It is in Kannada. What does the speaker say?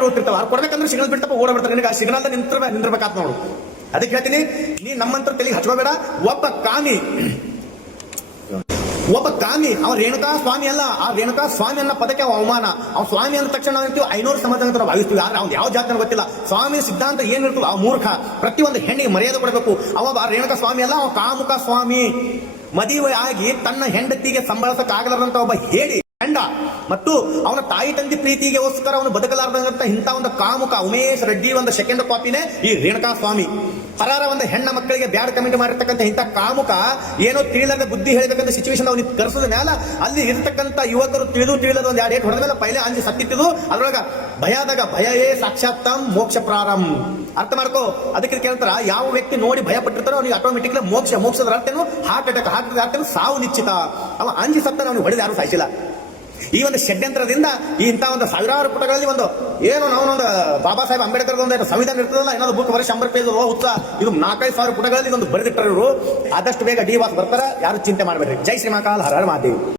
ಓಡ್ ಹೋಗ್ತಿರ್ತಾವ. ಅವ್ರು ಕೊಡ್ಬೇಕಂದ್ರೆ ಸಿಗ್ನಲ್ ಬಿಡ್ತಪ್ಪ ಓಡ ಬಿಡ್ತಾರೆ. ನಿನಗೆ ಆ ಸಿಗ್ನಲ್ ನಿಂದಿರ್ಬೇಕಾತ್ ನೋಡು. ಅದಕ್ಕೆ ಹೇಳ್ತೀನಿ, ನೀ ನಮ್ಮಂತರ ತಲೆಗೆ ಹಚ್ಕೋಬೇಡ. ಒಬ್ಬ ಕಾಮಿ ಅವ ರೇಣುಕಾ ಸ್ವಾಮಿ ಅಲ್ಲ. ಆ ರೇಣುಕಾ ಸ್ವಾಮಿ ಅನ್ನೋ ಪದಕ್ಕೆ ಅವ ಅವಮಾನ. ಅವ್ನು ಸ್ವಾಮಿ ಅಂದ ತಕ್ಷಣ ನಾವು ಅಂತೀವಿ 500 ಸಮಾಜ ಅಂತ ಭಾವಿಸ್ತೀವಿ. ಆದ್ರೆ ಅವ್ನು ಯಾವ ಜಾತಿ ಗೊತ್ತಿಲ್ಲ. ಸ್ವಾಮಿ ಸಿದ್ಧಾಂತ ಏನಿರ್ತದೆ ಆ ಮೂರ್ಖ. ಪ್ರತಿಯೊಂದು ಹೆಣ್ಣಿಗೆ ಮರ್ಯಾದೆ ಕೊಡಬೇಕು. ಅವ ರೇಣುಕಾ ಸ್ವಾಮಿ ಅಲ್ಲ, ಅವ ಕಾಮುಕ ಸ್ವಾಮಿ. ಮದುವೆ ಆಗಿ ತನ್ನ ಹೆಂಡತಿಗೆ ಸಂಭಾಳಿಸಕ್ಕಾಗಲಾರಂತ ಒಬ್ಬ ಹೇಳಿ ಗಂಡ ಮತ್ತು ಅವನ ತಾಯಿ ತಂದೆ ಪ್ರೀತಿಗೋಸ್ಕರ ಅವನು ಬದುಕಲಾರ್ದಂತ ಇಂಥ ಒಂದು ಕಾಮುಕ ಉಮೇಶ್ ರೆಡ್ಡಿ ಒಂದು ಸೆಕೆಂಡ್ ಕಾಪಿನೇ ಈ ರೇಣುಕಾ ಸ್ವಾಮಿ. ಹರಾರ ಒಂದು ಹೆಣ್ಣ ಮಕ್ಕಳಿಗೆ ಬ್ಯಾಡ್ ಕಮೆಂಟ್ ಮಾಡಿರ್ತಕ್ಕಂಥ ಇಂಥ ಕಾಮುಕ ಏನೋ ತಿಳಿಲಾರದ ಬುದ್ಧಿ ಹೇಳಬೇಕಂತ ಸಿಚುವೇಶನ್ ಅವ್ನಿಗೆ ಕರೆಸದ ಮೇಲೆ ಅಲ್ಲಿ ಇರತಕ್ಕಂಥ ಯುವಕರು ತಿಳಿದ ಒಂದು 2 ಏಟ್ ಹೊಡೆದ ಮೇಲೆ ಪೈಲೆ ಅಂಜಿ ಸತ್ತಿದ್ದು. ಅದ್ರೊಳಗ ಭಯದಾಗ ಭಯವೇ ಸಾಕ್ಷಾತ್ತಂ ಮೋಕ್ಷ ಪ್ರಾರಂಭ. ಅರ್ಥ ಮಾಡ್ಕೋ. ಅದಕ್ಕೆ ಕೇಳ್ತಾರ, ಯಾವ ವ್ಯಕ್ತಿ ನೋಡಿ ಭಯ ಪಟ್ಟಿರ್ತಾರೋ ಅವ್ನಿಗೆ ಆಟೋಮೆಟಿಕ್ಲಿ ಮೋಕ್ಷದ ಅರ್ಥನು ಹಾರ್ಟ್ ಅಟ್ಯಾಕ್ ಸಾವು ನಿಶ್ಚಿತ. ಅವ ಅಂಜಿ ಸತ್ತ ಅವ್ನಿಗೆ ಹೊಡೆದು ಯಾರು ಸಾಯಿಸಿಲ್ಲ. ಈ ಒಂದು ಷಡ್ಯಂತ್ರದಿಂದ ಇಂಥ ಒಂದು ಸಾವಿರಾರು ಪುಟಗಳಲ್ಲಿ ಒಂದು ಏನು ನಾವೊಂದು ಬಾಬಾ ಸಾಹೇಬ್ ಅಂಬೇಡ್ಕರ್ ಒಂದು ಸಂವಿಧಾನ ಇರ್ತದಲ್ಲ, ಇನ್ನೊಂದು ಬುಕ್ ಬರೀ 100 ಪೇಜ್ ಉತ್ಸಾಹ, ಇದು 4-5 ಸಾವಿರ ಪುಟಗಳಲ್ಲಿ ಒಂದು ಬರೆದಿಟ್ಟರು. ಆದಷ್ಟು ಬೇಗ ಡಿ ವಾಸ್ ಬರ್ತಾರೆ, ಯಾರು ಚಿಂತೆ ಮಾಡಬೇಡ್ರಿ. ಜೈ ಶ್ರೀ ಮಹಾಕಾಲ್, ಹರ ಹರ ಮಹಾದೇವ್.